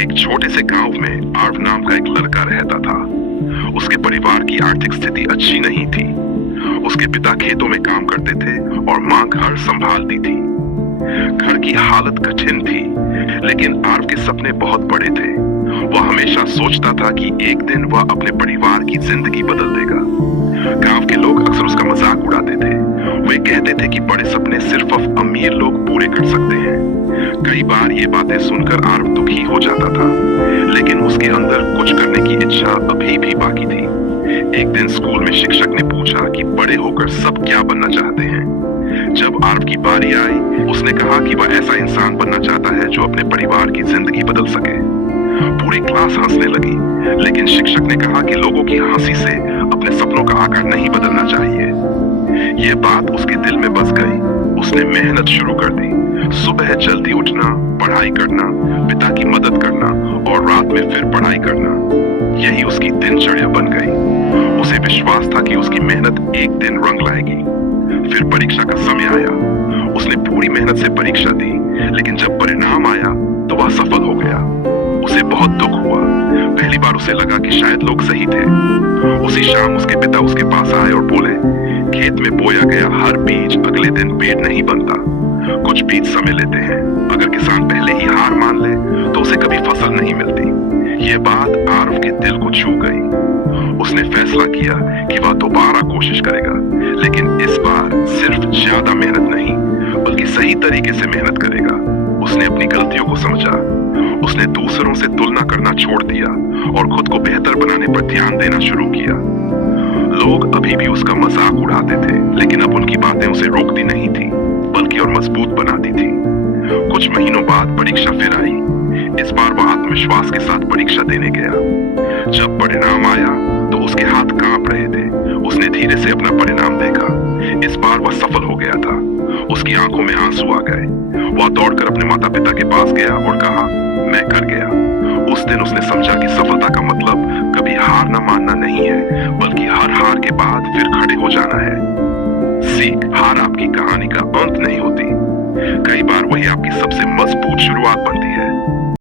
एक छोटे से गांव में आर्व नाम का एक लड़का रहता था। उसके परिवार की आर्थिक स्थिति अच्छी नहीं थी। उसके पिता खेतों में काम करते थे और मां घर संभालती थी। घर की हालत कठिन थी, लेकिन आर्व के सपने बहुत बड़े थे। वह हमेशा सोचता था कि एक दिन वह अपने परिवार की जिंदगी बदल देगा। गांव के लोग अक्सर उसका मजाक उड़ाते थे। वे कहते थे कि बड़े सपने सिर्फ अमीर लोग पूरे कर सकते हैं। कई बार ये बातें सुनकर आर्व दुखी हो जाता था, लेकिन उसके अंदर कुछ करने की इच्छा अभी भी बाकी थी। एक दिन स्कूल में शिक्षक ने पूछा कि बड़े होकर सब क्या बनना चाहते हैं। जब आर्व की बारी आई, उसने कहा कि वह ऐसा इंसान बनना चाहता है जो अपने परिवार की जिंदगी बदल सके। पूरी क्लास हंसने लगी, लेकिन शिक्षक ने कहा कि लोगों की हंसी से अपने सपनों का आकार नहीं बदलना चाहिए। यह बात उसके दिल में बस गई। उसने मेहनत शुरू कर दी। सुबह जल्दी उठना, पढ़ाई करना, पिता की मदद करना और रात में फिर पढ़ाई करना, यही उसकी दिनचर्या बन गई। उसे विश्वास था कि उसकी मेहनत एक दिन रंग लाएगी। फिर परीक्षा का समय आया। उसने पूरी मेहनत से परीक्षा दी, लेकिन जब परिणाम आया तो वह सफल हो गया। उसे बहुत दुख हुआ। पहली बार उसे लगा कि शायद लोग सही थे। उसी शाम उसके पिता उसके पास आए और बोले, खेत में बोया गया हर बीज अगले दिन पेड़ नहीं बनता। कुछ बीज समय लेते हैं। अगर किसान पहले ही हार मान ले तो उसे कभी फसल नहीं मिलती। ये बात आर्व के दिल को छू गई। उसने फैसला किया कि वह दोबारा कोशिश करेगा, लेकिन इस बार सिर्फ ज्यादा मेहनत नहीं, बल्कि सही तरीके से मेहनत करेगा। उसने अपनी गलतियों को समझा। उसने दूसरों से तुलना करना छोड़ दिया और खुद को बेहतर बनाने पर ध्यान देना शुरू किया। लोग अभी भी उसका मजाक उड़ाते थे, लेकिन अब उनकी बातें उसे रोकती नहीं थी, बल्कि और मजबूत बनाती थी। कुछ महीनों बाद परीक्षा फिर आई। इस बार वह आत्मविश्वास के साथ परीक्षा देने गया। जब परिणाम आया तो उसके हाथ कांप रहे थे। उसने धीरे से अपना परिणाम देखा। इस बार वह सफल हो गया था। उसकी आंखों में आंसू आ गए। वह दौड़कर अपने माता पिता के पास गया और कहा, मैं कर गया। उस दिन उसने समझा कि सफलता का मतलब कभी हार न मानना नहीं है, बल्कि हर हार के बाद फिर खड़े हो जाना है। सीख, हार आपकी कहानी का अंत नहीं होती। कई बार वही आपकी सबसे मजबूत शुरुआत बनती है।